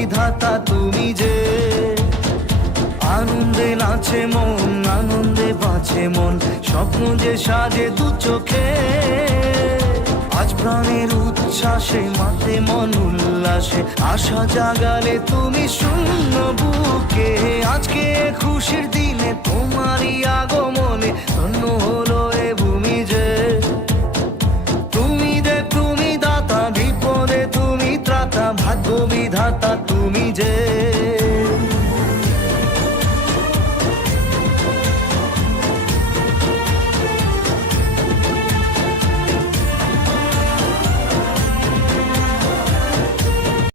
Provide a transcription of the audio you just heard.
বিধাতা তুমি যে আনন্দে নাচে মন আনন্দে বাঁচে মন স্বপ্ন যে সাজে দু চোখে আজ প্রাণের উচ্ছ্বাসে মাতে মন উল্লাসে আশা জাগালে তুমি শূন্য বুকে আজকে খুশির দিনে তোমার विधाता तुम्हें